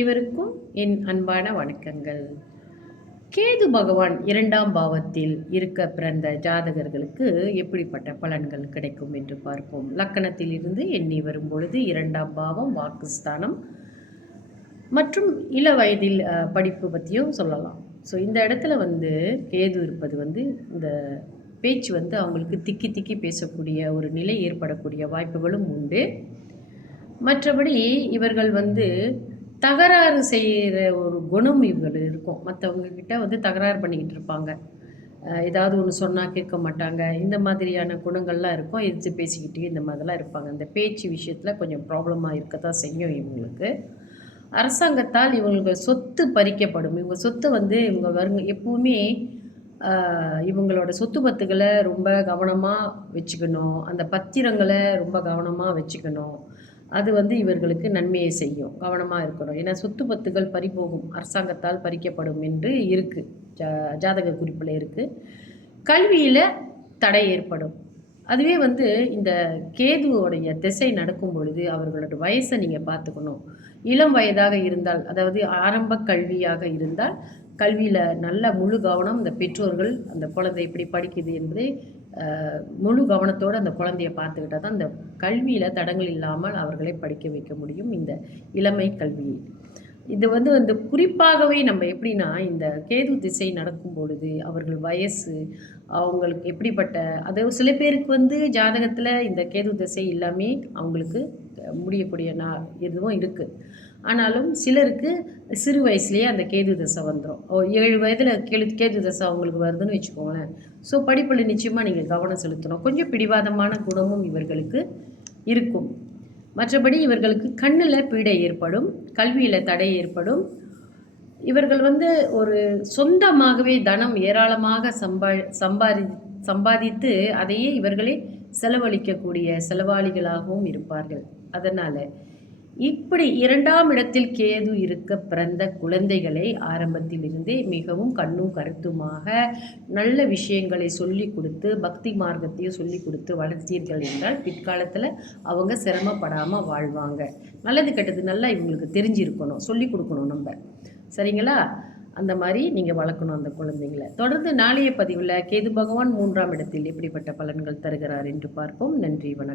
அனைவருக்கும் என் அன்பான வணக்கங்கள். கேது பகவான் 2ஆம் பாவத்தில் இருக்க பிறந்த ஜாதகர்களுக்கு எப்படிப்பட்ட பலன்கள் கிடைக்கும் என்று பார்ப்போம். லக்கணத்தில் இருந்து எண்ணி வரும்பொழுது 2ஆம் பாவம் வாக்குஸ்தானம் மற்றும் இள வயதில் படிப்பு பற்றியும் சொல்லலாம். ஸோ இந்த இடத்துல கேது இருப்பது இந்த பேச்சு அவங்களுக்கு திக்கி திக்கி பேசக்கூடிய ஒரு நிலை ஏற்படக்கூடிய வாய்ப்புகளும் உண்டு. மற்றபடி இவர்கள் தகராறு செய்கிற ஒரு குணம் இவங்க இருக்கும். மற்றவங்க கிட்ட தகராறு பண்ணிக்கிட்டு இருப்பாங்க. ஏதாவது ஒன்று சொன்னால் கேட்க மாட்டாங்க. இந்த மாதிரியான குணங்கள்லாம் இருக்கும். எதிர்த்து பேசிக்கிட்டு இந்த மாதிரிலாம் இருப்பாங்க. இந்த பேச்சு விஷயத்தில் கொஞ்சம் ப்ராப்ளமாக இருக்கத்தான் செய்யும் இவங்களுக்கு. அரசாங்கத்தால் இவங்களுக்கு சொத்து பறிக்கப்படும். இவங்க சொத்து இவங்க எப்பவுமே இவங்களோட சொத்து பத்துக்களை ரொம்ப கவனமாக வச்சுக்கணும். அந்த பத்திரங்களை ரொம்ப கவனமாக வச்சுக்கணும். அது இவர்களுக்கு நன்மையை செய்யும். கவனமாக இருக்கணும். ஏன்னா சொத்து பத்துகள் பறிபோகும், அரசாங்கத்தால் பறிக்கப்படும் என்று இருக்குது. ஜாதக குறிப்பில் இருக்குது. கல்வியில் தடை ஏற்படும். அதுவே இந்த கேதுவோடைய திசை நடக்கும் பொழுது அவர்களோட வயசை நீங்கள் பார்த்துக்கணும். இளம் வயதாக இருந்தால், அதாவது ஆரம்ப கல்வியாக இருந்தால், கல்வியில் நல்ல முழு கவனம் இந்த பெற்றோர்கள் அந்த குழந்தை எப்படி படிக்குது என்பதை முழு கவனத்தோடு அந்த குழந்தையை பார்த்துக்கிட்டால் தான் அந்த கல்வியில் தடங்கள் இல்லாமல் அவர்களை படிக்க வைக்க முடியும். இந்த இளமை கல்வியை இது அந்த குறிப்பாகவே நம்ம எப்படின்னா, இந்த கேது திசை நடக்கும் பொழுது அவர்கள் வயசு அவங்களுக்கு எப்படிப்பட்ட, அதாவது சில பேருக்கு ஜாதகத்தில் இந்த கேது திசை எல்லாமே அவங்களுக்கு முடியக்கூடிய எதுவும் இருக்குது. ஆனாலும் சிலருக்கு சிறு வயசுலேயே அந்த கேது தசை வந்துடும். 7 வயதில் கேது தசை அவங்களுக்கு வருதுன்னு வச்சுக்கோங்களேன். ஸோ படிப்பில் நிச்சயமாக நீங்கள் கவனம் செலுத்தணும். கொஞ்சம் பிடிவாதமான குணமும் இவர்களுக்கு இருக்கும். மற்றபடி இவர்களுக்கு கண்ணில் பீடை ஏற்படும், கல்வியில் தடை ஏற்படும். இவர்கள் ஒரு சொந்தமாகவே தனம் ஏராளமாக சம்பாதித்து அதையே இவர்களே செலவழிக்கக்கூடிய செலவாளிகளாகவும் இருப்பார்கள். அதனால் இப்படி 2ஆம் இடத்தில் கேது இருக்க பிறந்த குழந்தைகளை ஆரம்பத்தில் இருந்தே மிகவும் கண்ணும் கருத்துமாக நல்ல விஷயங்களை சொல்லி கொடுத்து, பக்தி மார்க்கத்தையும் சொல்லி கொடுத்து வளர்த்தீர்கள் என்றால் பிற்காலத்தில் அவங்க சிரமப்படாமல் வாழ்வாங்க. நல்லது கெட்டது நல்லா இவங்களுக்கு தெரிஞ்சிருக்கணும், சொல்லி கொடுக்கணும் நம்ம. சரிங்களா? அந்த மாதிரி நீங்கள் வளர்க்கணும் அந்த குழந்தைங்களை. தொடர்ந்து நாளைய பதிவில் கேது பகவான் 3ஆம் இடத்தில் எப்படிப்பட்ட பலன்கள் தருகிறார் என்று பார்ப்போம். நன்றி, வணக்கம்.